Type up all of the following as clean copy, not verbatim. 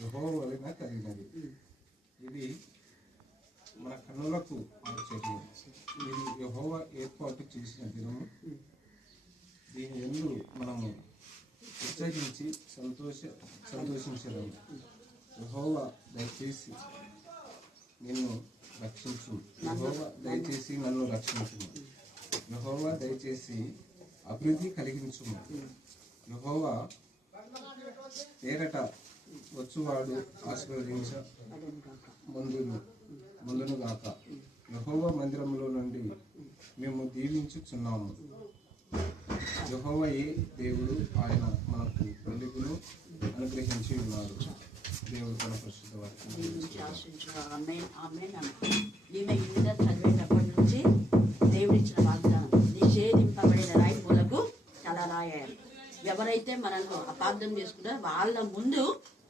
యెహోవా వలన కలిగినది. ఇది మన కన్నులకు ఆశ్చర్యం. ఇది యెహోవా ఏర్పాటు చేసిన దినము. దీని యందు మనము ఉత్సహించి సంతోషించదము. యెహోవా దయచేసి నిన్ను రక్షించు. యెహోవా దయచేసి నన్ను రక్షించుము. యెహోవా దయచేసి అభివృద్ధి కలిగించుము. యెహోవా పేరట వచ్చువాడు ఆశీర్వదించ ముందును గాక. యెహోవా మందిరంలో నుండి మేము దీవించుచున్నాము. యెహోవాయే దేవుడు, ఆయన మనకు వెలుగును అనుగ్రహించి ఉన్నారు. దేవుడు తన పరిశుద్ధ వాక్యం చదివేటప్పటి నుంచి దేవుడిచ్చిన వాగ్దానం నిషేధింపబడిన రాయిపూలకు తల రాయాలి. ఎవరైతే మనల్ని అపార్థం చేసుకుంటారో వాళ్ళ ముందు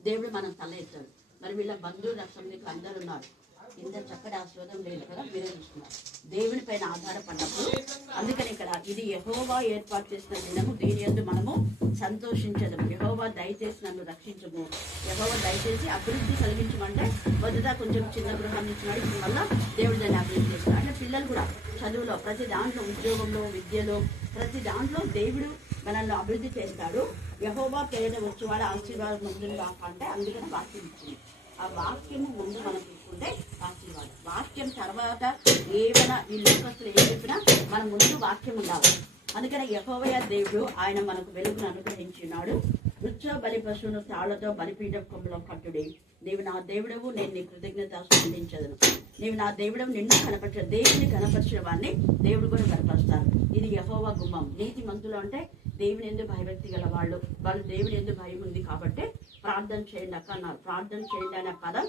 దేవుడు మనం తల ఎత్తాడు. మరి వీళ్ళ బంధువులు రక్షణకు అందరు ఉన్నారు. ఇంత చక్కటి ఆశీర్వాదం లేదు కదా, మీరే చూస్తున్నారు. దేవుని పైన ఆధారపడినప్పుడు అందుకని ఇక్కడ ఇది యెహోవా ఏర్పాటు చేసిన దినము, దీని యందు మనము సంతోషించదము. యెహోవా దయచేసి నన్ను రక్షించము. యెహోవా దయచేసి అభివృద్ధి కలిగించమంటే మొదట కొంచెం చిన్న గృహాన్ని ఇచ్చినాడు, ఇప్పుడు వల్ల దేవుడు దాన్ని అభివృద్ధి చేస్తున్నాడు. అంటే పిల్లలు కూడా చదువులో, ప్రతి దాంట్లో, ఉద్యోగంలో, విద్యలో, ప్రతి దాంట్లో దేవుడు మనల్ని అభివృద్ధి చేస్తాడు. యెహోవా పేరున వచ్చేవాడు ఆశీర్వాదం ముందును కాక అంటే అందుకని వాక్యం ఇచ్చింది. ఆ వాక్యము ముందు మనం తీసుకుంటే ఆశీర్వాదం. వాక్యం తర్వాత ఏమైనా ఈ లోకస్తులు ఏం చెప్పినా మన ముందు వాక్యం ఉండాలి. అందుకని యెహోవా దేవుడు ఆయన మనకు వెలుగును అనుగ్రహించినాడు. వృక్ష బలి పశువును తాళ్లతో బలిపీఠం కొమ్మలో కట్టుడి. నీవు నా దేవుడవు, నేను నీ కృతజ్ఞత చెల్లించదను. నీవు నా దేవుడవు, నిన్ను కనపరిచిన దేవుని కనపరిచిన వాడిని దేవుడు కూడా కనపరుస్తాను. ఇది యెహోవా గుమ్మం. నీతి మంతులు అంటే దేవుని ఎందుకు భయభక్తి గల వాళ్ళు దేవుని ఎందుకు భయం ఉంది కాబట్టి ప్రార్థన చేయండి అక్క అన్నారు. ప్రార్థన చేయండి అనే పదం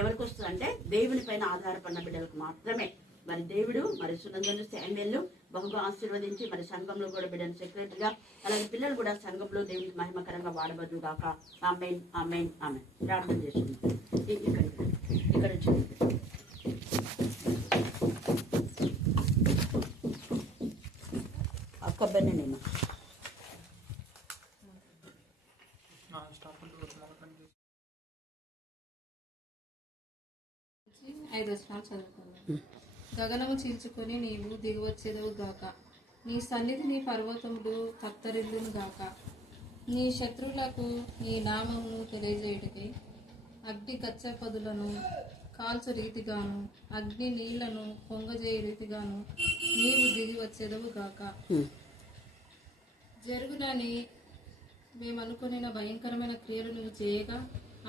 ఎవరికి వస్తుందంటే దేవుని పైన ఆధారపడిన బిడ్డలకు మాత్రమే. మరి దేవుడు మరి సునందను శామ్యూల్ను బహుగా ఆశీర్వదించి మరి సంఘంలో కూడా బిడ్డను సెక్రటరీగా, అలాగే పిల్లలు కూడా సంఘంలో దేవునికి మహిమకరంగా వాడబడును గాక. ఆమేన్, ఆమేన్, ఆమేన్. ప్రార్థన చేస్తున్నాం. ఇక్కడ వచ్చింది కొబ్బరిని నేను 5 వచనాలు చదువుకున్నాను. గగనము చీల్చుకొని నీవు దిగువచ్చేదవు గాక. నీ సన్నిధి నీ పర్వతములు తత్తరిల్లును గాక. నీ శత్రువులకు నీ నామమును తెలియజేయుటకై అగ్ని కచ్చపదులను కాల్చు రీతిగాను, అగ్ని నీళ్లను పొంగజేయ రీతిగాను నీవు దిగి వచ్చేదవు గాక. జరుగునని మేము అనుకున్న భయంకరమైన క్రియలు నువ్వు చేయగా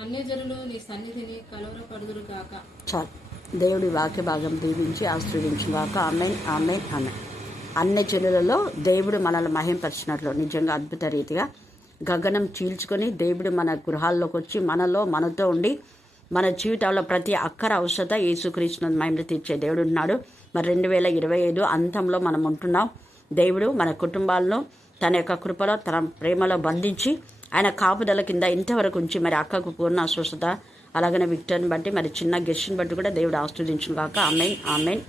అన్యజనులు నీ సన్నిధిని కలవరపడుదురు గాక. చాలు. దేవుడి వాక్య భాగం దీవించి ఆశీర్వదించిన గాక. ఆమేన్, ఆమేన్, ఆమేన్. అన్ని జనులలో దేవుడు మనల్ని మహింపరిచినట్లు నిజంగా అద్భుత రీతిగా గగనం చీల్చుకొని దేవుడు మన గృహాల్లోకి వచ్చి మనతో ఉండి మన జీవితంలో ప్రతి అక్కర అవసరత యేసుక్రీస్తును మహిమ తీర్చే దేవుడు ఉన్నాడు. మరి 2025 అంతంలో మనం ఉంటున్నాం. దేవుడు మన కుటుంబాలను తన యొక్క కృపలో, తన ప్రేమలో బంధించి ఆయన కాపుదల కింద ఇంతవరకు ఉంచి మరి అక్కకు పూర్ణ స్వస్థత, అలాగనే విక్టర్ని బట్టి మరి చిన్న గెస్ట్ని బట్టి కూడా దేవుడు ఆశీర్వదించును గాక. ఆమేన్, ఆమేన్.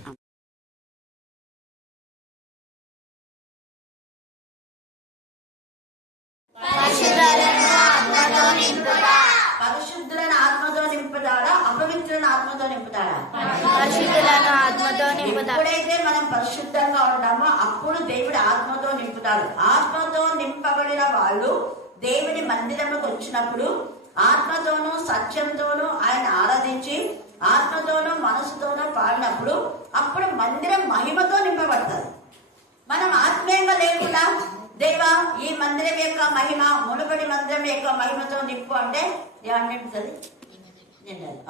పరిశుద్ధులను ఆత్మతో నింపుతాడా, అపవిత్రులను ఆత్మతో నింపుతాడా? పరిశుద్ధులను ఆత్మతో నింపుతాడు. ఎప్పుడైతే మనం పరిశుద్ధంగా ఉంటామో అప్పుడు దేవుడు ఆత్మతో నింపుతాడు. ఆత్మతో నింపబడిన వాళ్ళు దేవుని మందిరంలోకి వచ్చినప్పుడు ఆత్మతోనూ సత్యంతోనూ ఆయన ఆరాధించి ఆత్మతోనూ మనసుతోనూ పాడినప్పుడు అప్పుడు మందిరం మహిమతో నింపబడతారు. మనం ఆత్మీయంగా లేకుండా దేవా ఈ మందిరం యొక్క మహిమ మునుపటి మందిరం యొక్క మహిమతో నింపు అంటే ఏమనిపిస్తుంది?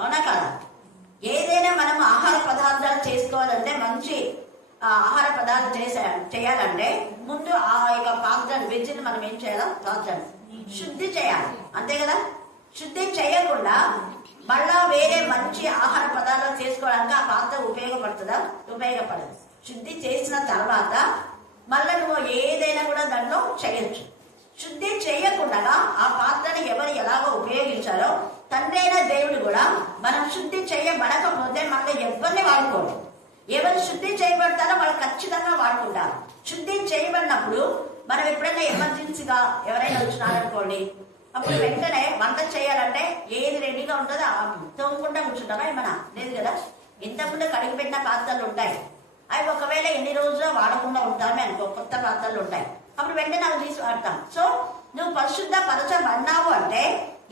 అవునా కదా? ఏదైనా మనం ఆహార పదార్థాలు చేసుకోవాలంటే, మంచి ఆహార పదార్థాలు చేయాలంటే ముందు ఆ యొక్క పాత్రను వెజ్జిని మనం ఏం చేయాలి? పాత్రను శుద్ధి చేయాలి, అంతే కదా? శుద్ధి చేయకుండా మళ్ళా వేరే మంచి ఆహార పదార్థాలు చేసుకోవడానికి ఆ పాత్ర ఉపయోగపడుతుందా? ఉపయోగపడదు. శుద్ధి చేసిన తర్వాత మళ్ళీ నువ్వు ఏదైనా కూడా దాంట్లో చేయొచ్చు. శుద్ధి చేయకుండా ఆ పాత్రను ఎవరు ఎలాగో ఉపయోగించారో తండ్రి అయిన దేవుడు కూడా మనం శుద్ధి చేయబడకపోతే మళ్ళీ ఎవరిని వాడుకోడు. ఎవరు శుద్ధి చేయబడతారో వాళ్ళు ఖచ్చితంగా వాడుకుంటారు. శుద్ధి చేయబడినప్పుడు మనం ఎప్పుడైనా ఎమర్జెన్సీగా ఎవరైనా వచ్చినారనుకోండి, అప్పుడు వెంటనే వంట చేయాలంటే ఏది రెడీగా ఉంటుందో తోముకుంటా కూర్చుంటారా ఏమన్నా లేదు కదా. ఇంతకుముందు కడిగి పెట్టిన పాత్రలు ఉంటాయి, అవి ఒకవేళ ఎన్ని రోజులు వాడకుండా ఉంటామే అనుకో, కొత్త పాత్రలు ఉంటాయి, అప్పుడు వెంటనే అవి తీసి వాడతాం. సో నువ్వు పరిశుద్ధ పరచబడినావు అంటే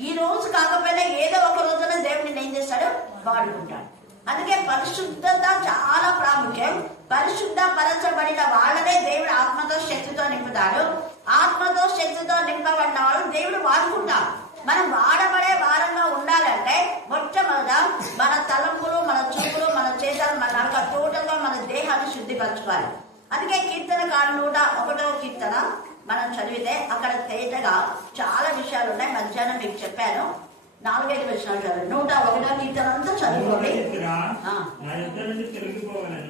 ఈ రోజు కాకపోయినా ఏదో ఒక రోజున దేవుడిని ఏం చేస్తాడు, వాడుకుంటాడు. అందుకే పరిశుద్ధత చాలా ప్రాముఖ్యం. పరిశుద్ధ పరచబడిన వాళ్ళనే దేవుడు ఆత్మతో శక్తితో నింపుతాడు. ఆత్మతో శక్తితో నింపబడిన వాళ్ళు దేవుడు వాడుకుంటాడు. మనం వాడబడే వారంగా ఉండాలంటే మొట్టమొదట మన తలంపులు, మన చూపులు, మన చేతలు, మన నడక టోటల్ గా మన దేహాన్ని శుద్ధిపరచుకోవాలి. అందుకే కీర్తనకారు 101వ కీర్తన మనం చదివితే అక్కడ తేటగా చాలా విషయాలు ఉన్నాయి. మధ్యాహ్నం మీకు చెప్పాను, 4-5 వచనాలు చదివి 101వ కీర్తన అంతా చదువుకోండి.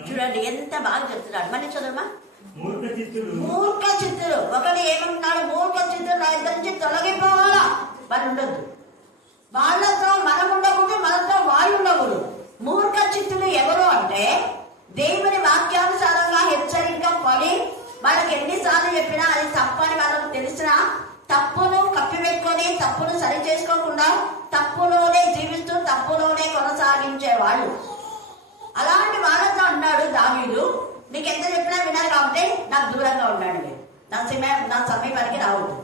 చూడండి ఎంత బాగా చెప్తున్నాడు. మళ్ళీ చదువుమా. మూర్ఖ చిత్తులు, ఒకడు ఏమంటున్నాడు, మూర్ఖ చిత్తులు నా ఇద్దరి నుంచి తొలగిపోవాలా, మరి ఉండొద్దు. వాళ్ళతో మనం ఉండకూడదు, మనతో వాళ్ళు ఉండకూడదు. మూర్ఖ చిత్తులు ఎవరు అంటే దేవుని వాక్యానుసారంగా హెచ్చరిక పడి వాళ్ళకి ఎన్నిసార్లు చెప్పినా అది తప్పని వాళ్ళకు తెలిసినా తప్పును కప్పిపెట్టుకొని తప్పును సరి చేసుకోకుండా తప్పులోనే జీవిస్తూ తప్పులోనే కొనసాగించే వాళ్ళు. అలాంటి వాళ్ళతో అన్నాడు దావీదు, నీకు ఎంత చెప్పినా వినాలి కాబట్టి నాకు దూరంగా ఉన్నాడు, మీరు నా సమీపానికి రావద్దు.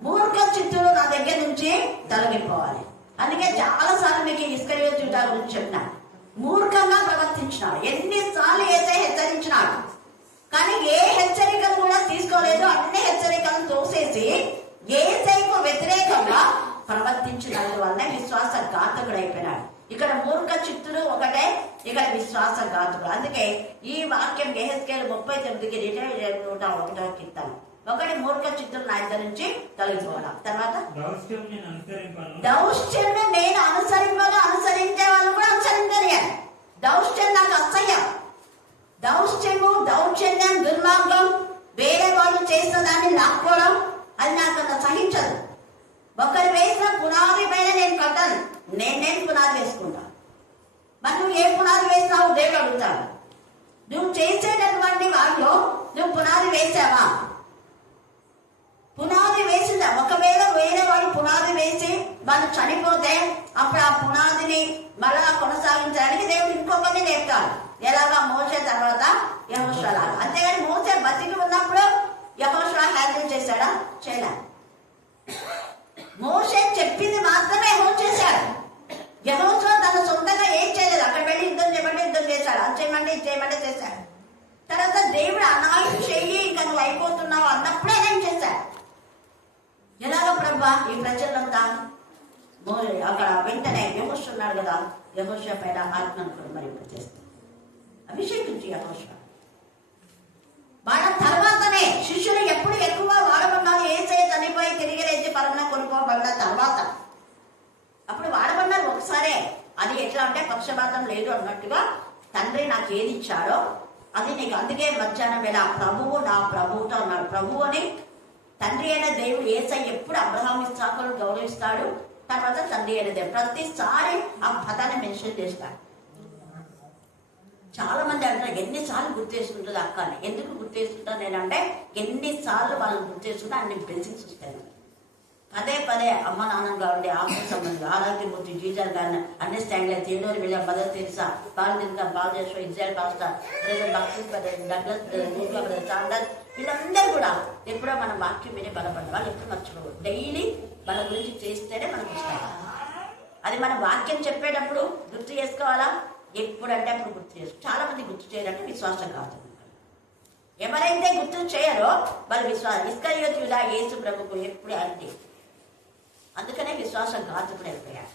మూర్ఖ చిత్తులు నా దగ్గర నుంచి తొలగిపోవాలి. అందుకే చాలా సార్లు మీకు ఇస్కరియోతు యూదా గురించి చెప్పిన, మూర్ఖంగా ప్రవర్తించినాడు. ఎన్నిసార్లు ఏసై హెచ్చరించినాడు, కానీ ఏ హెచ్చరికలు కూడా తీసుకోలేదు. అన్ని హెచ్చరికలను తోసేసి ఏసైకు వ్యతిరేకంగా ప్రవర్తించినందువల్లనే విశ్వాసఘాతకుడు అయిపోయినాడు. ఇక్కడ మూర్ఖ చిత్తులు ఒకటే, ఇక్కడ విశ్వాసఘాతకుడు. అందుకే ఈ వాక్యం యెహెజ్కేలు 39కి 101వ కీర్తన, ఒకటి మూర్ఖ చిత్తులు నా ఇద్దరి నుంచి తొలగిపోవాలి. తర్వాత దౌష్ట్యం నేను అనుసరింపను, అనుసరించే వాళ్ళు కూడా అనుసరించాలి. దౌష్ట్యం నాకు అసహ్యం. దౌష్ట్యము, దౌర్జన్యం, దుర్మార్గం, వేరే వాళ్ళు చేసిన దాన్ని లాక్కోవడం, అది నాకు అంత సహించదు. ఒకరు వేసిన పునాది పైన నేను కట్టాను, నేను పునాది వేసుకుంటా. మరి నువ్వు ఏ పునాది వేసినావు దేవుడు అడుగుతాడు. నువ్వు చేసేటటువంటి వాళ్ళు నువ్వు పునాది వేసావా? పునాది వేసిందా? ఒకవేళ వేరే వాళ్ళు పునాది వేసి వాళ్ళు చనిపోతే అప్పుడు ఆ పునాదిని మళ్ళా కొనసాగించడానికి దేవుడు ఇంకొకరిని నేర్పుతాడు. ఎలాగా మోసే తర్వాత యెహోషువ లాగా. అంతేగాని మోసే బతికి ఉన్నప్పుడు యెహోషువ హ్యాండిల్ చేశాడా? చేయలే. మోసే చెప్పింది మాత్రమే యెహోషువ చేశాడు. యెహోషువ తన సొంతంగా ఏం చేయలేదు. అక్కడ వెళ్ళి యుద్ధం చేయమంటే యుద్ధం చేశాడు, అది చేయమంటే ఇది చేయమంటే చేశాడు. తర్వాత దేవుడు అనాయుడు చెయ్యి, ఇంకా నువ్వు అయిపోతున్నావు అన్నప్పుడే నేను చేశాడు. ఎలాగో ప్రభా ఈ ప్రజలంతా అక్కడ వెంటనే యెహోషువ ఉన్నాడు కదా, యెహోషువ పైన ఆత్మను మరి చేస్తాడు, అభిషేకించి యెహోషువ. వాళ్ళ తర్వాతనే శిష్యులు ఎప్పుడు ఎక్కువ వాడబడినారు, యేసయ్య చనిపోయి తిరిగి లేచి పరమ కొనుక్కోబడిన తర్వాత అప్పుడు వాడబడినారు ఒకసారే. అది ఎట్లా అంటే పక్షపాతం లేదు అన్నట్టుగా తండ్రి నాకు ఏది ఇచ్చాడో అది నీకు. అందుకే మధ్యాహ్నం వేళ ప్రభువు నా ప్రభువుతో అన్నాడు. ప్రభువు అని తండ్రి అయిన దేవుడు యేసయ్య ఎప్పుడు అబ్రహాం ఇస్సాకులను గౌరవిస్తాడు, తర్వాత తండ్రి అయిన దేవుడు ప్రతిసారి ఆ పదాన్ని మెన్షన్ చేస్తాడు. చాలా మంది అంటారు ఎన్నిసార్లు గుర్తు చేసుకుంటుంది అక్క అని. ఎందుకు గుర్తు చేసుకుంటాను నేనంటే ఎన్నిసార్లు వాళ్ళని గుర్తు చేసుకుంటే అన్ని బ్లెస్సింగ్స్ వస్తాయి. పదే పదే అమ్మ నాన్నగా ఉండే ఆత్మ సంబంధం ఆరోగ్యమూర్తి జీజర్ గారిని అండర్స్టాండ్ లేదు, తేనూరు వెళ్ళా, మదర్ తెరిసా, బాలదింకా, బాలదేశ్వర, ఇజ్రాయల్ పాస్టర్, భక్తి డగ్లస్, చాండర్, వీళ్ళందరూ కూడా ఎప్పుడో మన వాక్యం మీద బలపడ్డ వాళ్ళు ఎప్పుడు మర్చిపోకూడదు. డైలీ మన గురించి చేస్తేనే మనకు ఇష్టం. అది మన వాక్యం చెప్పేటప్పుడు గుర్తు చేసుకోవాలా, ఎప్పుడంటే అప్పుడు గుర్తు చేసుకో. చాలా మంది గుర్తు చేయాలంటే విశ్వాసం కాదు. ఎవరైతే గుర్తు చేయరో వాళ్ళు విశ్వాసం. ఇస్కరియోతు యూదా యేసు ప్రభుకు ఎప్పుడు అంటే అందుకనే విశ్వాసం ఘాతకుడు అయిపోయాడు.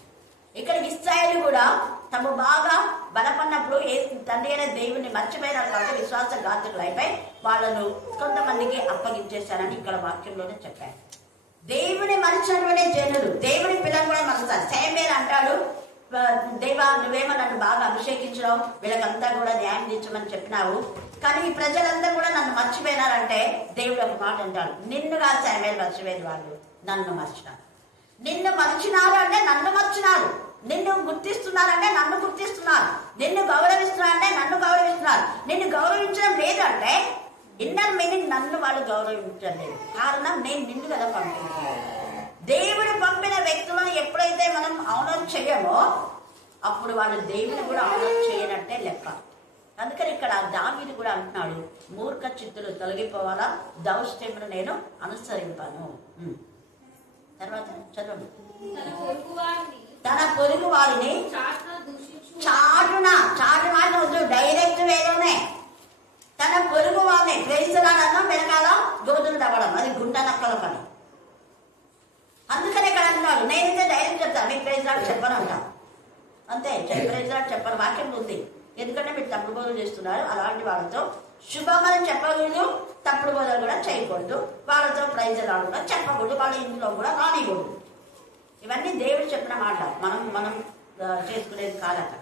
ఇక్కడ ఇశ్రాయేలు కూడా తమ బాగా బలపడినప్పుడు తండ్రి అయిన దేవుని మర్చిపోయినారు కాబట్టి విశ్వాస ఘాతకులు అయిపోయి వాళ్ళను కొంతమందికి అప్పగించేశారని ఇక్కడ వాక్యంలోనే చెప్పారు. దేవుని మరిచినటువంటి జనులు దేవుని పిల్లలు కూడా మరుస్తారు. సేమేలు అంటాడు, దేవా నువ్వేమో నన్ను బాగా అభిషేకించడం, వీళ్ళకంతా కూడా న్యాయం తీర్చమని చెప్పినావు, కానీ ఈ ప్రజలంతా కూడా నన్ను మర్చిపోయినారంటే దేవుడు ఒక మాట అంటాడు, నిన్ను కాదు సేమేలు మర్చిపోయిన వాళ్ళు, నన్ను మర్చినారు. నిన్ను మర్చినారు అంటే నన్ను మర్చినారు, నిన్ను గుర్తిస్తున్నారంటే నన్ను గుర్తిస్తున్నారు, నిన్ను గౌరవిస్తున్నారంటే నన్ను గౌరవిస్తున్నారు. నిన్ను గౌరవించడం లేదంటే ఇన్నర్ మీనింగ్ నన్ను వాళ్ళు గౌరవించడం లేదు. కారణం నేను నిన్ను కదా పంపించాను. దేవుడు పంపిన వ్యక్తులను ఎప్పుడైతే మనం ఆనర్ చేయమో అప్పుడు వాళ్ళు దేవుని కూడా ఆనర్ చేయనట్టే లెక్క. అందుకని ఇక్కడ దావీదు కూడా అంటున్నాడు, మూర్ఖ చిత్తులు తొలగిపోవాలా, దౌష్ట్యమును నేను అనుసరింపాను. తర్వాత చదవండి. తన పొరుగు వారిని చాటున వద్దు, డైరెక్ట్ వేలోనే తన పొరుగు వారిని ప్రేమించడాలన్నా వెనకాల గోధులు తవ్వడం, అది గుంట నక్కల పని. అందుకని ఇక్కడ అంటున్నాడు, నేనైతే డైరెక్ట్ చెప్తాను, మీకు ప్రేమించడానికి చెప్పను అంట. అంతే, ప్రేమించడానికి చెప్పను, వాక్యం ఉంది. ఎందుకంటే మీరు తప్పుడు బోధలు చేస్తున్నారు. అలాంటి వాళ్ళతో శుభమని చెప్పకూడదు, తప్పుడు బోధలు కూడా చేయకూడదు, వాళ్ళతో ప్రైజులు కూడా చెప్పకూడదు, వాళ్ళ ఇంట్లో కూడా రానికూడదు. ఇవన్నీ దేవుడు చెప్పిన మాట, మనం చేసుకునేది కాదట.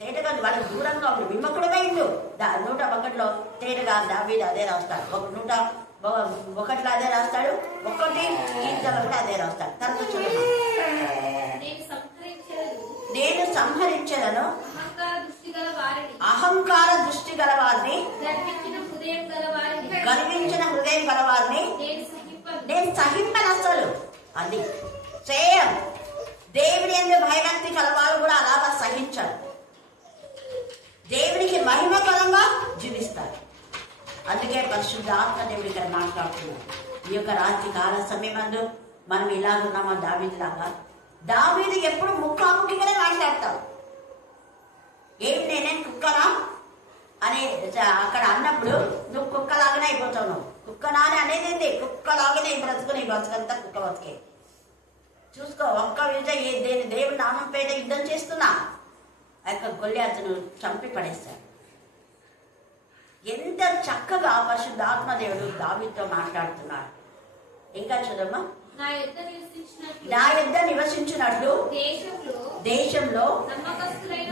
తేటగా వాళ్ళకి దూరంగా ఉంది. విమ్మకుడుగా ఇల్లు 101లో తేటగా దావీదు అదే రాస్తాడు, 101లో అదే రాస్తాడు, 1 ఈతలో కూడా అదే రాస్తాడు. తర్వాత చూడండి, నేను సంహరించలను అహంకార దృష్టి గల వారిని, గర్వించిన హృదయం గల వారిని నేను సహింపను. అసలు అది సేయం దేవుని యందు భయభక్తి కలవాళ్ళు కూడా అలాగా సహించారు, దేవునికి మహిమకరంగా జీవిస్తారు. అందుకే పరిశుద్ధాత్మ దేవుడు ఇక్కడ మాట్లాడుతున్నారు. ఈ యొక్క రాత్రి కాల సమయమందు మనం ఇలాగున్నామా దావీదు లాగా? దావీదు ఎప్పుడు ముఖాముఖిగానే మాట్లాడతాం. ఏం నేనేం కుక్కనా అని అక్కడ అన్నప్పుడు నువ్వు కుక్కలాగానే అయిపోతావు. నువ్వు కుక్కనా అని అనేది ఏంటి? కుక్కలాగానే బ్రతుకుని బ్రతుకంతా కుక్క బతికే. చూసుకో, ఒక్క విజయ దేవుని నామం పేద యుద్ధం చేస్తున్నా ఆ యొక్క గొల్యాతును చంపి పడేస్తాడు. ఎంత చక్కగా పరిశుద్ధాత్మ దేవుడు దావీదుతో మాట్లాడుతున్నాడు. ఇంకా చూడమ్మా, నా యుద్ధ నివసించినట్లు దేశంలో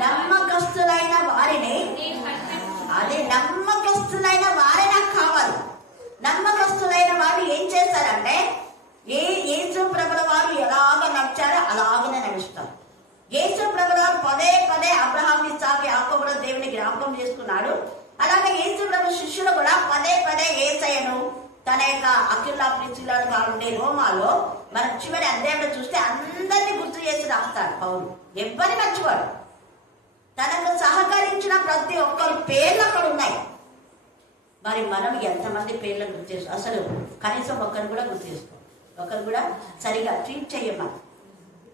నమ్మకస్తులైన వారిని, అదే నమ్మకస్తులైన వారే నాకు కావాలి. నమ్మకస్తులైన వారు ఏం చేస్తారంటే, యేసు ప్రభుల వారు ఎలాగ నడిచారో అలాగనే నడుస్తారు. యేసు ప్రభుల వారు పదే పదే అబ్రహాం, ఇస్సాకు, యాకోబుల దేవుని జ్ఞాపకం చేసుకున్నాడు. అలాగే యేసు ప్రభు శిష్యులు కూడా పదే పదే యేసయ్యను తన యొక్క అఖిలా ప్రిసిలాలు కాకుండా రోమాలో మన చివరి అధ్యాయంలో చూస్తే అందరినీ గుర్తు చేసి రాస్తాడు పౌలు. ఎవరిని మర్చిపోడు. తనకు సహకరించిన ప్రతి ఒక్కరి పేర్లు అక్కడ ఉన్నాయి. మరి మనం ఎంతమంది పేర్లను గుర్తు చేసుకో, అసలు కనీసం ఒక్కరు కూడా గుర్తు చేసుకో, ఒకరు కూడా సరిగా ట్రీట్ చెయ్యమని.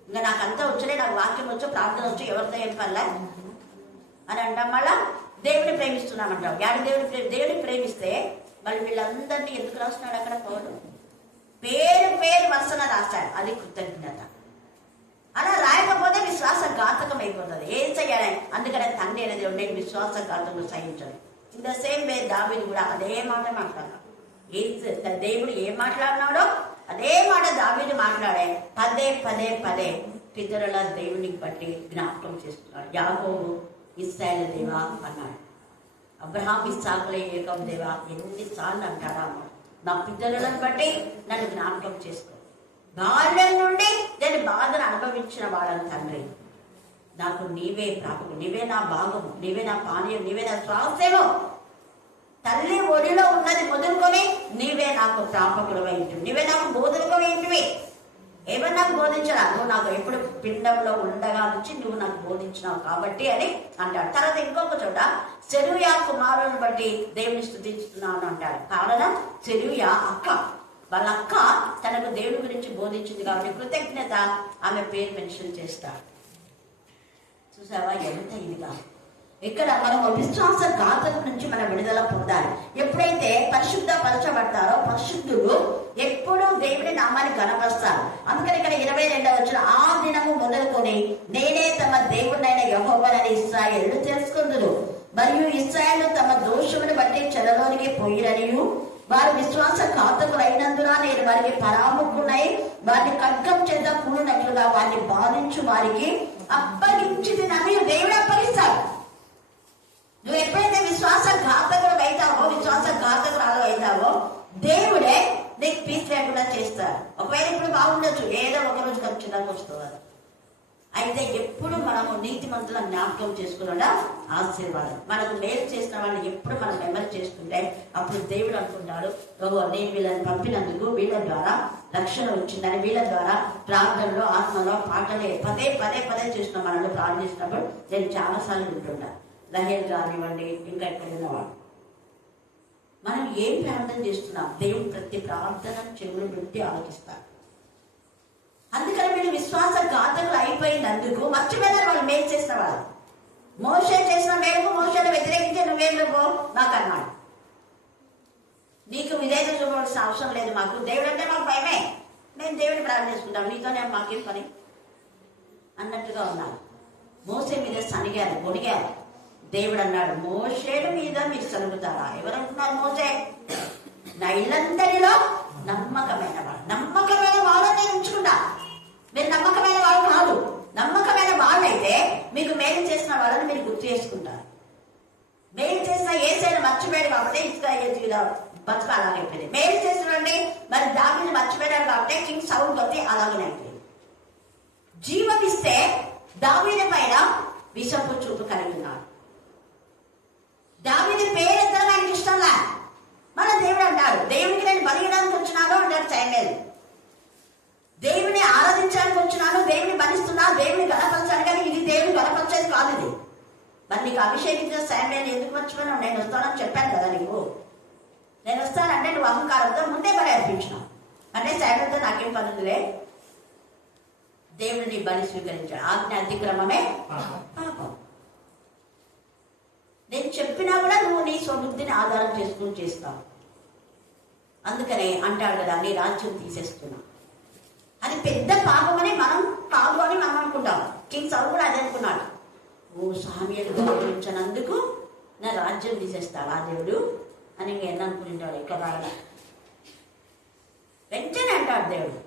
ఇంకా నాకు అంతా వచ్చలే, నాకు వాక్యం వచ్చు, ప్రార్థన వచ్చు, ఎవరితో ఏం పర్లే అని అంటాం. మళ్ళా దేవుని ప్రేమిస్తున్నామంటాం. దేవుని ప్రేమిస్తే మళ్ళీ వీళ్ళందరినీ ఎందుకు రాస్తున్నాడు అక్కడ పౌలు? పేరు వరుసన రాస్తాడు. అది కృతజ్ఞత. అలా రాయకపోతే విశ్వాసఘాతకం అయిపోతుంది. ఏం చెయ్యాలి? అందుకనే తండ్రి అనేది ఉండే విశ్వాసఘాతకులు సహించాలి. ఇన్ ద సేమ్ వే దావీదు కూడా అదే మాట మాట్లాడాలి. దేవుడు ఏం మాట్లాడినాడో అదే మాట దావీదు మాట్లాడే పదే పదే పదే పితరుల దేవునికి బట్టి జ్ఞాపకం చేస్తున్నాడు. యాకోబు ఇశ్రాయేలు దేవా అన్నాడు. అబ్రహాం, ఇస్సాకుల ఏకం దేవా ఎన్నిసార్లు అంటాడా? నా పితరులను బట్టి నన్ను జ్ఞాపకం చేసుకో. బాల్యం నుండి నేను బాధను అనుభవించిన వాళ్ళని తండ్రి, నాకు నీవే ప్రాపకం, నీవే నా భాగము, నీవే నా పానీయం, నీవే నా స్వాస్థ్యము. తల్లి ఒడిలో ఉన్నది మొదలుకొని నీవే నాకు ప్రాపకుడు వేయింటివి, నీవే నాకు బోధనకు వేయింటివి. ఏమన్నా నాకు బోధించరా? నువ్వు నాకు ఎప్పుడు పిండంలో ఉండగా నుంచి నువ్వు నాకు బోధించినావు కాబట్టి అని అంటాడు. తర్వాత ఇంకొక చోట సెరూయా కుమారుని బట్టి దేవుని స్తుతిస్తున్నాను అంటాడు. కారణం సెరూయా అక్క, వాళ్ళ అక్క తనకు దేవుని గురించి బోధించింది కాబట్టి కృతజ్ఞత ఆమె పేరు మెన్షన్ చేస్తాడు. చూసావా ఎంత ఇదిగా? ఇక్కడ మనం విశ్వాస ఘాతం నుంచి మనం విడుదల పొందాలి. ఎప్పుడైతే పరిశుద్ధపరచబడతారో పరిశుద్ధులు ఎప్పుడూ దేవుని నామాన్ని కనపరుస్తారు. అందుకని ఇక్కడ 22వ వచనం, ఆ దినము మొదలుకొని నేనే తమ దేవుడైన యెహోవానని ఇశ్రాయేలు తెలుసుకుందురు. మరియు ఇశ్రాయేలు తమ దోషమును బట్టి చెరలోనికి పోయిరనియు వారు విశ్వాస ఘాతకులైనందున నేను వారికి పరాముఖునై వారిని ఖడ్గం చేత కూడినట్లుగా వారిని బాధించు వారికి అప్పగించినని దేవుడు అప్పగిస్తాడు. నువ్వు ఎప్పుడైతే విశ్వాస ఘాతకుడు అవుతావో, విశ్వాస ఘాతకురాలు అవుతావో, దేవుడే నీకు పీస్ లేకుండా చేస్తాడు. ఒకవేళ ఇప్పుడు బాగుండొచ్చు, ఏదో ఒక రోజు ఖచ్చితంగా వస్తుంది. అయితే ఎప్పుడు మనము నీతిమంతుల జ్ఞాపకం చేసుకున్నాడా ఆశీర్వాదం. మనకు మేలు చేసిన వాళ్ళని ఎప్పుడు మనం మెమరీ చేసుకుంటే అప్పుడు దేవుడు అనుకుంటాడు, ఓహో నేను వీళ్ళని పంపినందుకు వీళ్ళ ద్వారా రక్షణ వచ్చిందని, వీళ్ళ ద్వారా ప్రార్థనలో ఆత్మలో పాటలే పదే పదే పదే చేసిన మనల్ని ప్రార్థిస్తున్నప్పుడు నేను చాలాసార్లు వింటున్నా. లహేర్ కానివ్వండి, ఇంకా ఎక్కడ ఉన్నవాడు మనం ఏం ప్రార్థన చేస్తున్నాం, దేవుడు ప్రతి ప్రార్థన చెవులు పెట్టి ఆలోచిస్తారు. అందుకని వీళ్ళు విశ్వాసఘాతకులు అయిపోయినందుకు మర్చిపోయినారు వాళ్ళు మేలు చేసిన వాళ్ళు. మోషే చేసిన మేరకు మోషేను వ్యతిరేకించే నువ్వేం నువ్వు నాకు అన్నాడు. నీకు విధేయత చూపవలసిన అవసరం లేదు, మాకు దేవుడు అంటే మాకు భయమే, మేము దేవుడిని ప్రార్థన చేసుకుంటాం, నీతోనే మాకేం పని అన్నట్టుగా ఉన్నారు. మోసే మీద సనిగారు, కొనిగారు. దేవుడు అన్నాడు, మోషేడు మీద మీరు సలుగుతారా? ఎవరంటున్నారు? మోసే నా ఇల్లందరిలో నమ్మకమైన వాడు. నమ్మకమైన వాళ్ళని నేను ఉంచుకుంటా. మీరు నమ్మకమైన వాళ్ళు కాదు. నమ్మకమైన వాళ్ళైతే మీకు మేలు చేసిన వాళ్ళని మీరు గుర్తు చేసుకుంటారు. మేలు చేసిన యేసేను మర్చిపోయాడు కాబట్టి ఇస్రాయేలు బతుకు అలాగైపోయింది. మేలు చేసినండి మరి దావీదుని మర్చిపోయాడు కాబట్టి కింగ్ సౌల్ బతి అలాగనే అయిపోయింది. జీవం ఇస్తే దావీదు పైన విషపు చూపు కలిగి ఉన్నాడు. దావీదు పేరెత్తడం ఆయనకి ఇష్టంలా. మన దేవుడు అంటాడు, దేవుడికి నేను బలియడానికి వచ్చినాను అంటాడు సమూయేలు. దేవుని ఆరాధించడానికి వచ్చినాను, దేవుని బలిస్తున్నా, దేవుని గణపరచాను, కానీ ఇది దేవుని గణపరిచేది కాదు. ఇది మరి నీకు అభిషేకించిన సమూయేలు ఎందుకు మర్చిపోయినావు? నేను వస్తానని చెప్పాను కదా నీకు. నేను వస్తానంటే నువ్వు అహంకారంతో ముందే బలి అర్పించినావు అంటే సమూయేలుతో నాకేం పనులే. దేవుడిని బలి స్వీకరించాడు. ఆజ్ఞ అతిక్రమమే పాపం. నేను చెప్పినా కూడా నువ్వు నీ స్వబుద్ధిని ఆధారం చేసుకుని చేస్తావు. అందుకనే అంటాడు కదా, నీ రాజ్యం తీసేస్తున్నా. అది పెద్ద పాపమని మనం కాదు అని మనం అనుకుంటాం. కింగ్ సౌల్ కూడా అదే అనుకున్నాడు. ఓ సమూయేలు గౌరవించినందుకు నా రాజ్యం తీసేస్తావా దేవుడు అని నేను అనుకుంటాడు. ఇక్కడ వెంటనే అంటాడు దేవుడు,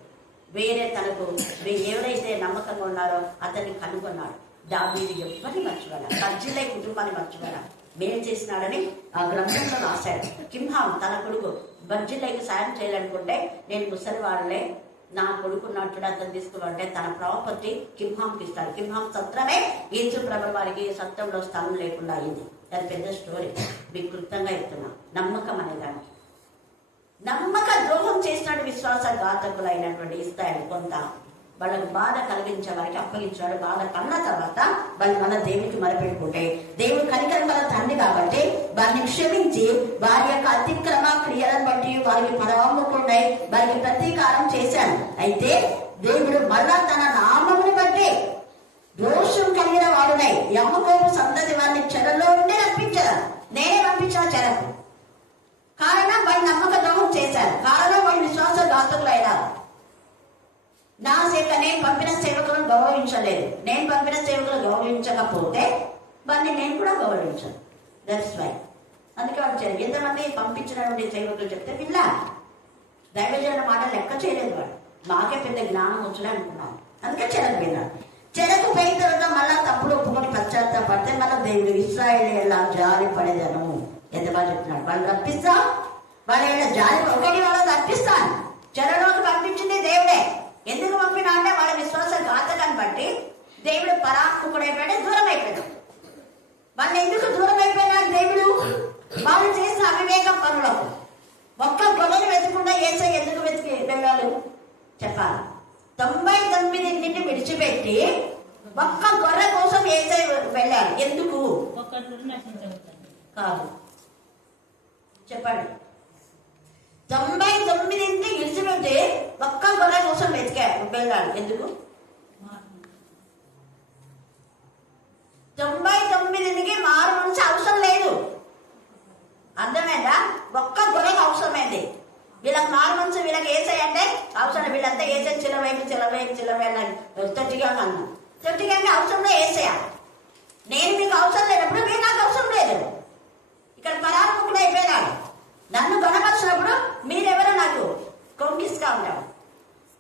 వేరే తనకు ఎవరైతే నమ్మకంగా ఉన్నారో అతన్ని కనుగొన్నాడు. దావీదు ఎవరిని మర్చిపోయాడు, బర్జిల్లై కుటుంబాన్ని మర్చిపోయాడు. మేలు చేసినాడని ఆ గ్రంథంలో రాశాడు. కింహాం తన కొడుకు బర్జిల్లైకి సాయం చేయాలనుకుంటే, నేను ముసలివాళ్ళే నా కొడుకున్నట్టుడు అతను తీసుకున్నాడంటే తన ప్రాపర్టీ కింహాంకి ఇస్తాడు. కింహాం సత్రమే యేసు ప్రభువు వారికి సత్రంలో స్థలం లేకుండా అయింది. అది పెద్ద స్టోరీ, మీకు కృతంగా చెప్తున్నా. నమ్మకం అనేదానికి నమ్మక ద్రోహం చేసినాడు విశ్వాసఘాతకులైనటువంటి ఇశ్రాయేలు. కొంత వాళ్ళకు బాధ కలిగించే వారికి అప్పగించాడు. బాధ కన్న తర్వాత వాళ్ళు మన దేవునికి మొరపెట్టుకుంటే దేవుడు కనికరం గల తండ్రి కాబట్టి వారిని క్షమించి వారి యొక్క అతిక్రమ క్రియలను బట్టి వారికి పరవాముకున్నాయి, వారికి ప్రతీకారం చేశాడు. అయితే దేవుడు మళ్ళా తన నామముని బట్టి దోషం కలిగిన వాడునై యాకోబు సంతతి వారిని చెరలో ఉండి రప్పించారు. నేనే పంపించిన చెరకు. కారణం వారి నమ్మక ద్రోహం చేశారు. కారణం వారి విశ్వాసఘాతకులు అయినారు. నా సేవక నేను పంపిన సేవకులను గౌరవించలేదు. నేను పంపిన సేవకులు గౌరవించకపోతే వారిని నేను కూడా గౌరవించాను. That's why. అందుకే వాళ్ళు చేయలేదు. ఎంతమంది పంపించినటువంటి సేవకులు చెప్తే పిల్ల దైవజనుల మాట లెక్క చేయలేదు. వాడు మాకే పెద్ద జ్ఞానం వచ్చలే అనుకున్నాను. అందుకే చెరకు పోయినాడు. చెరకు పోయిన తర్వాత మళ్ళా తప్పుడు ఒప్పుకొని పశ్చాత్తాపడితే మళ్ళీ దేవుడు ఇశ్రాయేలీయుల జాలి పడేదను ఎంత బాగా చెప్తున్నాడు. వాళ్ళు రప్పిస్తా, వాళ్ళ జాలి ఒకటి వాళ్ళని రప్పిస్తాను. చెరలోకి పంపించింది దేవుడే. ఎందుకు పంపినా అంటే వాళ్ళ విశ్వాసఘాతకాన్ని బట్టి దేవుడు పరాత్ముడైపోయాడు, దూరం అయిపోయాడు. వాళ్ళు ఎందుకు దూరం అయిపోయినాడు దేవుడు? వాళ్ళు చేసిన అవివేక పనులకు. ఒక్క గొర్రెను వెతుకుండా యేసయ్య ఎందుకు వెతికి వెళ్ళాలి చెప్పాలి. 99 విడిచిపెట్టి ఒక్క గొర్రె కోసం యేసయ్య వెళ్ళాడు. ఎందుకు? కాదు చెప్పండి. 99 విడిచిపెట్టి ఒక్క గొర్రె కోసం వెళ్ళాడు. ఎందుకు? 99కి మారు మనసు అవసరం లేదు. అర్థమైందా? ఒక్క గొర్రెకి అవసరమైంది. వీళ్ళకి మారు మనసు, వీళ్ళకి యేసయ్య అంటే అవసరం. వీళ్ళంతా యేసయ్య చిలవేసి తొట్టిగా అన్నాం. తొట్టిగా అవసరంలో యేసయ్య. నేను మీకు అవసరం లేనప్పుడు మీరు నాకు అవసరం లేదు. ఇక్కడ పరాత్ముకుడు అయిపోయినాడు. నన్ను గణపరిచినప్పుడు మీరెవరో నాకు కొంకిస్గా ఉంటారు.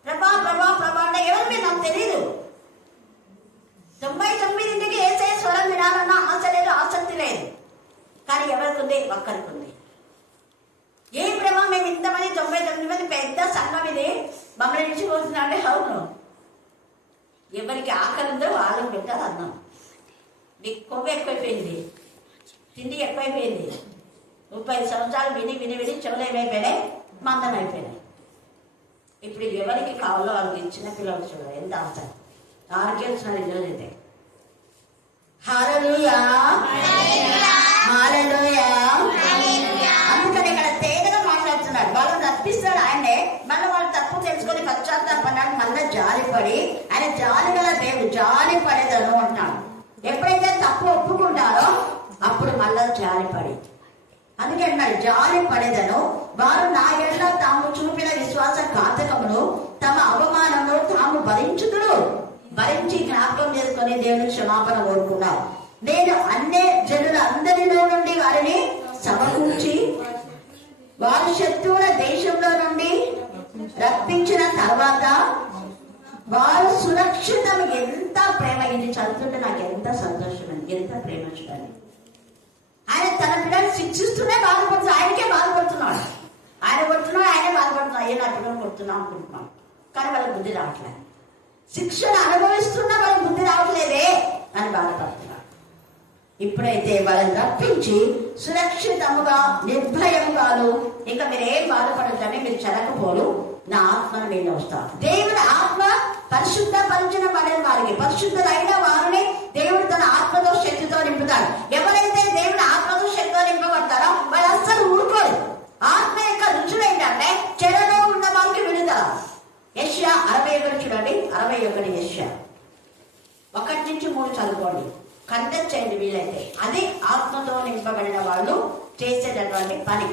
ప్రభా ప్రభా ప్రభా అంటే ఎవరు మీరు నాకు తెలియదు. 99కి యేసయ్య స్వరం వినాలన్న ఆశ లేదు, ఆసక్తి లేదు. కానీ ఎవరికి ఉంది? ఒక్కరికి ఉంది. ఏ ప్రభా మేము ఇంతమంది 99 మంది పెద్ద సంఘం ఇది మమ్మల్ని ఇచ్చిపోతున్నా అంటే అవును. ఎవరికి ఆకలి ఉందో వాళ్ళకి పెట్టాలి అన్నం. నీకు కొవ్వు ఎక్కువైపోయింది, తిండి ఎక్కువైపోయింది, 30 సంవత్సరాలు విని విని విని చెవులు ఏమైపోయినాయి, మందం అయిపోయినాయి. ఇప్పుడు ఎవరికి కావాలో వాళ్ళకి చిన్న పిల్లలు చూడాలి ఎంత అవసరం. ఆరోగ్యం వచ్చిన ఈరోజైతే హల్లెలూయా హల్లెలూయా. అందుకని ఇక్కడ తేదగా మాట్లాడుతున్నాడు. వాళ్ళు తప్పిస్తాడు ఆయనే, మళ్ళీ వాళ్ళు తప్పు తెలుసుకొని పశ్చాత్తాపడ్డాడు, మళ్ళీ జాలిపడి ఆయన జాలి గల దేవుడు, జాలి పడేదను అంటాడు. ఎప్పుడైతే తప్పు ఒప్పుకుంటారో అప్పుడు మళ్ళా జాలిపడి, అందుకే అన్నాడు జాలి పడేదను. వారు నా ఎడల తాము చూపిన విశ్వాస ఘాతకమును తమ అవమానమును తాము భరించి జ్ఞాపకం చేసుకుని దేవుని క్షమాపణ కోరుకున్నారు. నేను అన్య జనుల అందరిలో నుండి వారిని సమకూర్చి వారి శత్రువుల దేశంలో నుండి రప్పించిన తర్వాత వారు సురక్షితం. ఎంత ప్రేమ! ఇది చదువుతుంటే నాకు ఎంత సంతోషమైంది, ఎంత ప్రేమ చూడాలి. ఆయన తన పిల్లల్ని శిక్షిస్తూనే బాధపడుతున్నాడు, ఆయనకే బాధపడుతున్నాడు. ఆయన కొడుతున్నాడు, ఆయనే బాధపడుతున్నాడు. అయ్యే నా పిల్లలు కొడుతున్నాం అనుకుంటున్నాం, కానీ వాళ్ళకి బుద్ధి రావట్లేదు. శిక్షణ అనుభవిస్తున్నా వాళ్ళకి బుద్ధి రావట్లేదే అని బాధపడుతున్నాడు. ఇప్పుడైతే వాళ్ళని రప్పించి సురక్షితముగా నిర్భయముగాను, ఇంకా మీరు ఏం బాధపడద్దని మీరు చెరకపోరు, నా ఆత్మను మీద వస్తాను. దేవుని ఆత్మ పరిశుద్ధపరిచిన పడిన వారికి, పరిశుద్ధులైన వారిని దేవుడు తన ఆత్మతో శక్తితో నింపుతాడు. ఎవరైతే దేవుని ఆత్మతో శక్తితో నింపబడతారో వాళ్ళు అస్సలు ఊరుకోరు. ఆత్మ యొక్క రుచులు ఏంటంటే చెరలో ఉన్న వారికి విడుదల. యెషయా 61 చూడండి, 61 యెషయా 1-3 చదువుకోండి, కంటెక్ట్ చేయండి వీలైతే. అది ఆత్మతో నింపబడిన వాళ్ళు చేసేటటువంటి పని.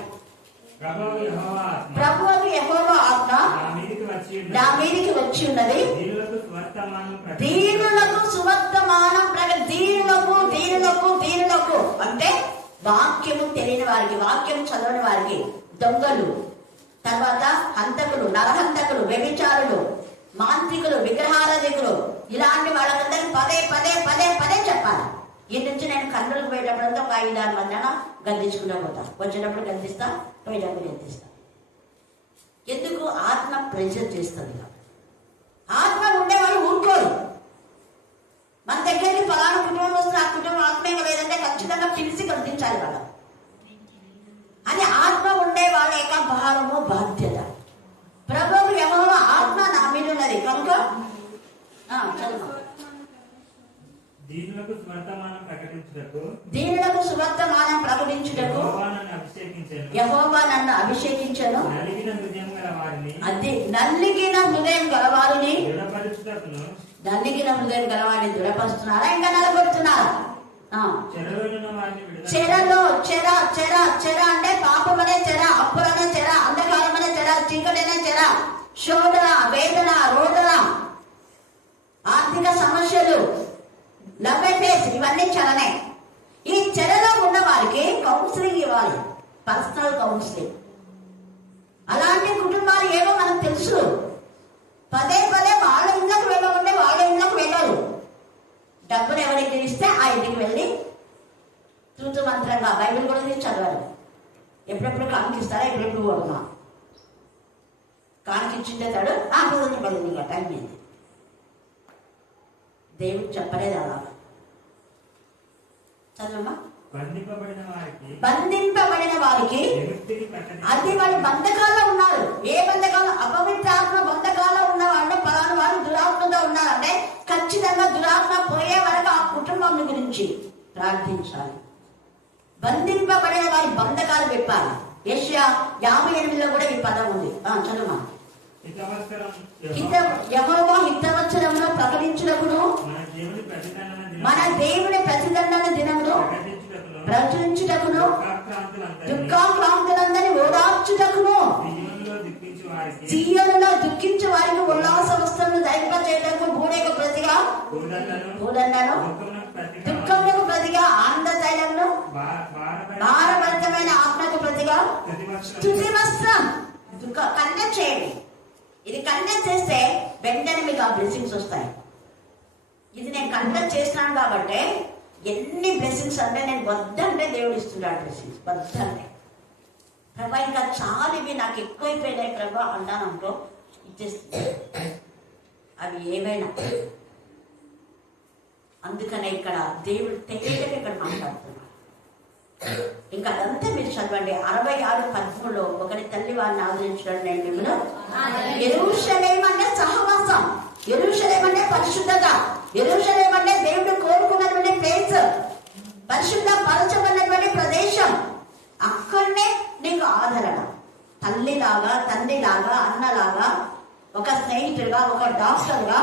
ప్రభువుకు యెహోవా ఆత్మ నా మీదికి వచ్చి ఉన్నది, దీనులకు సువర్తమానం దీనులకు అంటే వాక్యము తెలియని వారికి, వాక్యం చదవని వారికి, దొంగలు, తర్వాత హంతకులు, నరహంతకులు, వ్యభిచారులు, మాంత్రికులు, విగ్రహారాధికులు, ఇలాంటి వాళ్ళకందరికీ పదే పదే పదే పదే చెప్పాలి. ఈ నుంచి నేను కర్నూలుకు పోయేటప్పుడంతా ఒక 5-6 మందిన గద్దించుకుంటూ పోతా, వచ్చేటప్పుడు గద్దిస్తా, పోయేటప్పుడు గద్దిస్తా. ఎందుకు? ఆత్మ ప్రెజర్ చేస్తుంది. ఆత్మ ఉండేవాళ్ళు ఊరుకోరు. మన దగ్గరికి ఫలానా కుటుంబం వస్తే ఆ కుటుంబం ఆత్మీయంగా లేదంటే ఖచ్చితంగా పిలిచి గద్దించాలి వాళ్ళు. అని ఆత్మ ఉండే వాళ్ళ యొక్క భారము, బాధ్యత. ప్రభువు యెహోవా ఆత్మ నా మీద ఉన్నది కనుక దీనులకు సువర్తమానం ప్రకటించుటకు యెహోవా నన్ను అభిషేకించెను. అది నల్లిగిన హృదయం గలవారిని దృఢపరుస్తున్నారా, ఇంకా నలగొడుతున్నారా? చెరలో చెర అంటే పాపమనే చెర, అప్పులనే చెర, అంధకారమనే చెర, చీకటనే చెర, శోధన, వేదన, రోదన, ఆర్థిక సమస్యలు, లవ్ అఫేర్స్, ఇవన్నీ చెరనే. ఈ చెరలో ఉన్న వారికి కౌన్సిలింగ్ ఇవ్వాలి, పర్సనల్ కౌన్సిలింగ్. అలాంటి కుటుంబాలు ఏమో మనకు తెలుసు. పదే పదే వాళ్ళ ఇళ్ళకు వెళ్ళకుంటే వాళ్ళ ఇళ్ళకు వెళ్ళరు. డబ్బులు ఎవరికి ఇస్తే ఆ ఇంటికి వెళ్ళి తూతు మంత్రంగా బైబిల్ కూడా తీసి చదవాలి. ఎప్పుడెప్పుడు కానికిస్తారా, ఎప్పుడెప్పుడు కొడుతున్నా కానికిచ్చిందే తాడు ఇంకా టైం అయింది. దేవుడు చెప్పలేదు అలా. చదవమ్మా. బంధింపబడిన వారికి, అది వాళ్ళు బంధకాల్లో ఉన్నారు. ఏ బంధకాలు? అపవిత్రాత్మ బంధకాల్లో ఉన్న వాళ్ళు, పలానా వాళ్ళు దురాత్మతో ఉన్నారంటే ఖచ్చితంగా దురాత్మ పోయే వరకు ఆ కుటుంబం గురించి ప్రార్థించాలి. బంధింపబడిన వారి బంధకాలు విప్పాలి. యెషయా 58లో కూడా ఈ పదం ఉంది. చదువు. యెహోవా హితవచనమును ప్రకటించుటకును, మన దేవుని ప్రతిదండన దినమును ప్రచురించుటకును, దుఃఖాక్రాంతులందరినీ ఓదార్చుటకును, సీయోనులో దుఃఖించు వారికి ఉల్లాస వస్త్రములు ధరింపజేయుటకు, భూమికి ప్రతిగా భూదండను, దుఃఖములకు ప్రతిగా ఆనంద తైలమును, భారభరితమైన ఆత్మకు ప్రతిగా స్తుతి వస్త్రం. కండక్ట్ చేయండి. ఇది కండక్ట్ చేస్తే వెంటనే మీకు ఆ బ్లెస్సింగ్స్ వస్తాయి. ఇది నేను కండక్ట్ చేస్తున్నాను కాబట్టి ఎన్ని బ్లెస్సింగ్స్ అంటే, నేను వద్దంటే దేవుడు ఇస్తున్నాడు బ్లెస్సింగ్స్. వద్దంటే ప్రభా ఇంకా చాలా ఇవి నాకు ఎక్కువైపోయినాయి ప్రభా అంటాను అనుకో, ఇచ్చేస్తుంది. అవి ఏమైనా అందుకనే ఇక్కడ దేవుడు తేలికగా ఇక్కడ మాట్లాడుతున్నాడు. ఇంకా అదంతా మీరు చదవండి. 66:13 ఒకరి తల్లి వారిని ఆదరించడం నేను మిమ్మల్ని. యెరూషలేము అంటే సహవాసం, యెరూషలేము అంటే పరిశుద్ధత, యెరూషలేము అంటే దేవుడు కోరుకున్నటువంటి ప్లేస్, పరిశుద్ధ పరచబడినటువంటి ప్రదేశం. అక్కడనే నీకు ఆదరణ, తల్లిలాగా, తండ్రిలాగా, అన్నలాగా, ఒక స్నేహితుడిగా, ఒక డాక్టర్గా,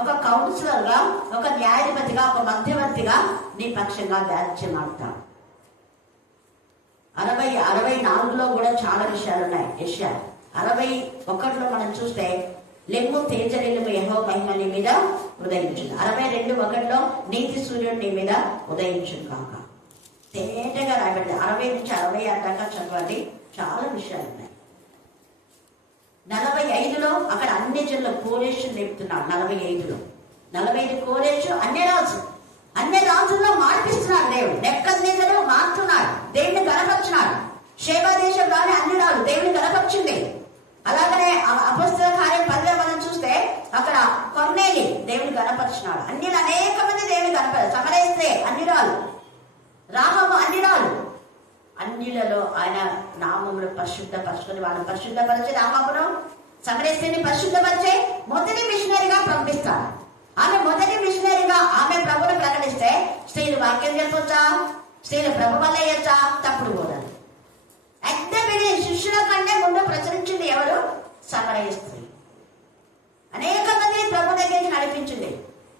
ఒక కౌన్సిలర్గా, ఒక న్యాయాధిపతిగా, ఒక మధ్యవర్తిగా నీ పక్షంగా వ్యాజ్యం ఆడతాడు. 64 కూడా చాలా విషయాలు ఉన్నాయి. యెషయా 61 మనం చూస్తే లెమ్ము తేజరిల్లు యెహోవా మహిమ నీ మీద ఉదయించును. 62:1 నీతి సూర్యుడు నీ మీద ఉదయించును కాక. తేటగా రాబడింది. 60 నుంచి 66 దాకా చదవండి, చాలా విషయాలు ఉన్నాయి. 45లో అక్కడ అన్ని జనులు కోరేషు నేర్పుతున్నాడు. 45 కోరేషు అన్ని రాజుల్లో మార్పిస్తున్నాడు దేవుడు. నెబుకద్నెజరు మారుతున్నాడు, దేవుడిని గణపరిచినాడు. షేబా దేశంలోని అన్ని రాజులు దేవుడిని గణపరిచింది. అలాగనే అపొస్తలుల కార్యం 10లో మనం చూస్తే అక్కడ కొర్నేలి దేవుని గణపరిచినాడు. అన్యులు అనేక మంది దేవుని గణపరి, సమరయిస్తే అన్యురాలు, రామము అన్యురాలు, అన్యులలో ఆయన నామములు పరిశుద్ధపరచుకొని వాళ్ళని పరిశుద్ధపరిచి రామమును సమరయిస్తేని పరిశుద్ధపరిచే మొదటి మిషనరీగా పంపిస్తాడు. ఆమె మొదటి మిషనరీగా ఆమె ప్రభుని ప్రకటిస్తే స్త్రీలు వాక్యం చెప్పొచ్చా, స్త్రీలు ప్రభు వల్ల వేయచ్చా, తప్పుడు పోదాలు. అద్దె శిష్యుల కంటే ముందు ప్రచురించింది ఎవరు? సమరయ స్త్రీ. అనేక మంది ప్రభు దగ్గరికి నడిపించింది.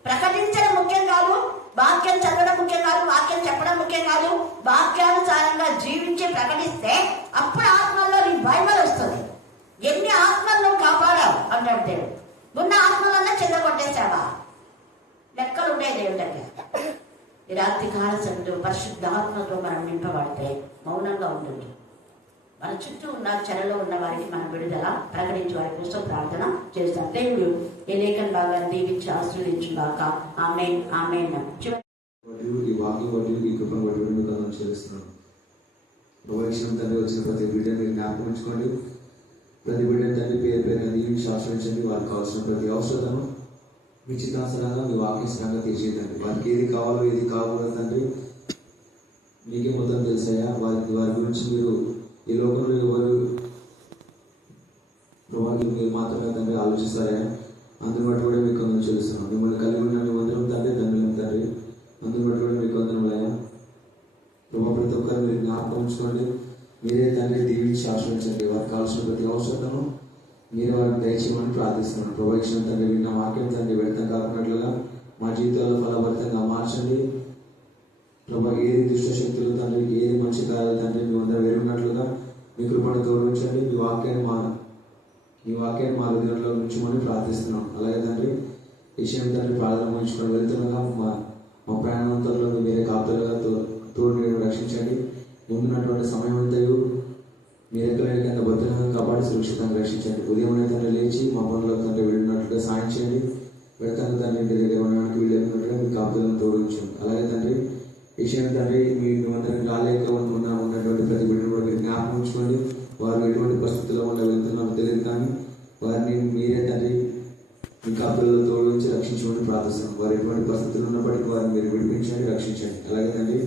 ప్రకటించడం ముఖ్యం కాదు, వాక్యం చదవడం ముఖ్యం కాదు, వాక్యం చెప్పడం ముఖ్యం కాదు. వాక్యానుసారంగా జీవించి ప్రకటిస్తే అప్పుడు ఆత్మల్లో నీ బైబిల్ వస్తుంది. ఎన్ని ఆత్మలు నువ్వు కాపాడావు అంటాడు దేవుడు. ఉన్న ఆత్మలన్నా చెల్లగొట్టేసావా? లెక్కలు ఉన్నాయి దేవుడి దగ్గర. ఈ రాత్రి కాల సమయంలో పరిశుద్ధాత్మతో మనం నింపబడితే మౌనంగా ఉంటుంది. మన చుట్టూ ఉన్న చెరలో ఉన్న వారికి మనం విడుదల ప్రకటించే వారి కోసం ప్రార్థన చేస్తాం. దేవుడు ఈ లేఖన భాగాన్ని దీవించి ఆశీర్వదించుగాక. ఆమేన్, ఆమేన్. ఈ వాక్యం బట్టి ఈ కృపను బట్టి మీకు అందరం చెల్లిస్తున్నాను. ప్రవేశం తండ్రి వచ్చిన ప్రతి బిడ్డని జ్ఞాపకం ఉంచుకోండి. ప్రతి బిడ్డని తండ్రి పేరు పేరున దీవించి ఆశ్రయించండి. వారికి కావాల్సిన ప్రతి అవసరతను మీ చిత్తాసరంగా మీ వాక్యస్థంగా తీసేయండి. వారికి ఏది కావాలో తండ్రి మీకే మొత్తం తెలుసాయా. వారి గురించి మీరు ఈ లోకంలో ఎవరు మీరు మాత్రమే తండ్రి ఆలోచిస్తారయ్యా. అందుని బట్టి కూడా మీకు అందరం చెల్లిస్తున్నాం. మిమ్మల్ని కలిగి ఉన్న మీ వందరం తండ్రి, ధన్యులం తండ్రి. అందుని బట్టి కూడా మీకు వందనములయ్యా. ప్రభావ ప్రతి ఒక్కరు మీరు జ్ఞాపకం ఉంచుకోండి. మీరే తండ్రి దీవించి ఆశ్రయించండి. వారికి కావాల్సిన ప్రతి అవసరతను మీరే వారికి దయచేయమని ప్రార్థిస్తున్నాను. ప్రవేశం తండ్రి విన్న వాక్యం తండ్రి వ్యర్థం కాకున్నట్లుగా మా జీవితాల్లో ఫలభరితంగా మార్చండి. ప్రభా ఏది దుష్ట శక్తులు తండ్రి, ఏది మంచి కార్యాలు తండ్రి మీ అందరూ వేరున్నట్లుగా మీ కృపను గౌరవించండి. మీ వాక్యాన్ని మా హృదయంలో ఉంచమని ప్రార్థిస్తున్నాం. అలాగే తండ్రి ఈ విషయం తండ్రి ప్రార్థన ఉంచుకొని వెళ్తుండగా మా ప్రయాణంతలో మీరే కాపులుగా తోడు రక్షించండి. ముందున్నటువంటి సమయం అంతయు మీ దగ్గర కింద భద్రంగా కాపాడి సురక్షితంగా రక్షించండి. ఉదయం తండ్రి లేచి మా పనుల్లో తండ్రి వెళ్ళినట్లుగా సాయం చేయండి. వెళ్తాను తండ్రి దగ్గర ఉండడానికి వీళ్ళేనట్టుగా మీ కాపులను తోడించండి. అలాగే తండ్రి ఈ విషయం తండ్రి మీ అందరికీ రాలేక ఉన్నటువంటి ప్రతి బిడ్డను కూడా మీరు జ్ఞాపకం ఉంచుకోండి. వారు ఎటువంటి పరిస్థితుల్లో వెళ్తున్నారో తెలియదు, కానీ వారిని మీరే తండ్రి మీ కాపులలో తోడించి రక్షించమని ప్రార్థిస్తున్నాం. వారు ఎటువంటి పరిస్థితులు ఉన్నప్పటికీ వారిని మీరు విడిపించండి, రక్షించండి. అలాగే తండ్రి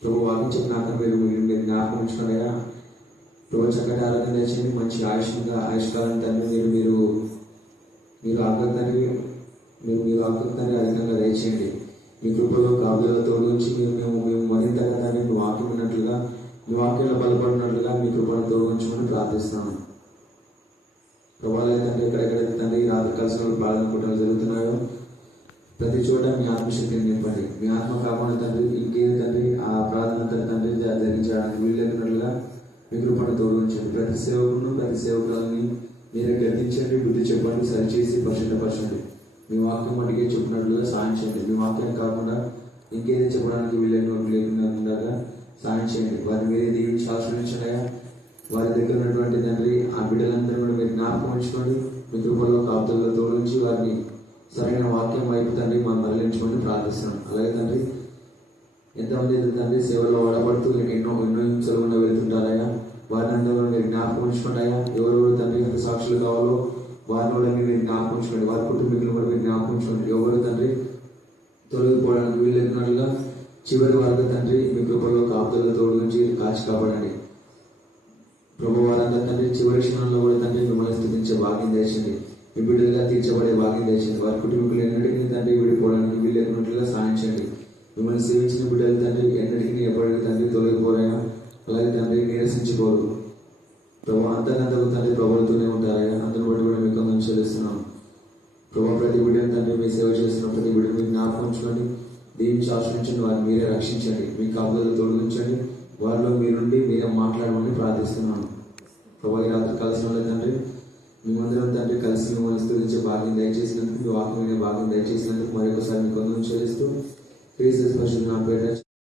ప్రభు వాక్యం చెప్పినాక మీరు జ్ఞాపకం ఉంచుకోండి. ప్రభు చక్కటి ఆరోగ్యం తెచ్చండి, మంచి ఆయుష్కాలం తండ్రి మీరు ఆగ్రహాన్ని అధికంగా దయచేయండి. మీ కృపలో కాపులలో తోడించి మేము మరింతగా తండ్రి మీ వాక్యం ఉన్నట్లుగా, మీ వాక్యంలో బలపడినట్లుగా మీ కృపను తోడించమని ప్రార్థిస్తున్నాను. ప్రభావాలే తండ్రి ఎక్కడెక్కడైతే తండ్రి రాత్రి కలిసిన ప్రార్థన కూటలు జరుగుతున్నాయో ప్రతి చోట మీ ఆత్మశక్తిని నింపండి. మీ ఆత్మ కాకుండా తండ్రి ఇంకేది తండ్రి ఆ ప్రార్థన తండ్రి ధరించడానికి వీళ్ళేకున్నట్లుగా మీ కృపను తోడించండి. ప్రతి సేవకును ప్రతి సేవకులని మీరే గర్తించండి, బుద్ధి చెప్పండి, సరిచేసి పరిశుద్ధపరచండి. మీ వాక్యం మటుకే చెప్పినట్లుగా సాయం చేయండి. మీ వాక్యం కాకుండా ఇంకేది చెప్పడానికి లేకుండా సాయం చేయండి. వారిని మీరే దీవించి ఆశ్రయించండి. వారి దగ్గర ఉన్నటువంటి తండ్రి ఆ బిడ్డలందరూ కూడా మీరు జ్ఞాపకం ఉంచుకోండి. మీ కృపల్లో కాపుతల్లో తోడించి వారిని సరైన వాక్యం వైపు తండ్రి మనం మరలించుకొని ప్రార్థిస్తున్నాం. అలాగే తండ్రి ఎంతమంది తండ్రి సేవలో వాడబడుతూ ఎన్నో హింసలు గుండా వెళ్తుంటారయ్యా. వారిని అందరూ మీరు జ్ఞాపకం ఉంచుకుంటాయా. ఎవరెవరు తండ్రి ఎంత సాక్షులు కావాలో వారిని కూడా మీరు జ్ఞాపకం ఉంచుకోండి. వారి కుటుంబీకులు కూడా మీరు జ్ఞాపకం ఉంచుకోండి. ఎవరు తండ్రి తొలగిపోవడానికి వీలైనట్లుగా చివరి వరకు తండ్రి మీ కృపలో కాపుదల తోడుగుంచి కాచి కాపాడండి. ప్రభు వారంతా తండ్రి చివరి క్షణంలో కూడా తండ్రి మిమ్మల్ని స్థుతించే భాగ్యం తెచ్చండి. మీ బిడ్డలుగా తీర్చబడే భాగ్యం తెచ్చండి. వారి కుటుంబీకులు ఎన్నటికీ తండ్రి విడిపోవడానికి వీలైనట్లుగా సాధించండి. మిమ్మల్ని సేవించిన బిడ్డలు తండ్రి ఎన్నటికీ ఎప్పటికీ తండ్రి తొలగిపోరాయా, అలాగే తండ్రి నిరసించిపోరు. ప్రభు అంతకంతకు తండ్రి ప్రభుత్వనే ఉంటారయ్యా. అందుని బట్టి కూడా మీకు అందరం చెల్లిస్తున్నాం. ప్రభు ప్రతి బిడ్డను తండ్రి మీ సేవ చేస్తున్న ప్రతి బిడ్డ మీకు జ్ఞాపకం ఉంచుకోండి, దీనికి ఆశ్రయించండి, వారిని మీరే రక్షించండి, మీ కాపుదలు తొలగించండి, వారిలో మీరుండి మీరే మాట్లాడమని ప్రార్థిస్తున్నాను. ప్రభు ఈ రాత్రి కలిసిన వాళ్ళ తండ్రి మేమందరం తండ్రి కలిసి మిమ్మల్ని స్తుతించే భాగ్యం దయచేసినందుకు, మీ వాక్యమైన భాగ్యం దయచేసినందుకు మరొకసారి మీకు వందనం చెల్లిస్తూ క్రీస్తు పరిశుద్ధ నామమున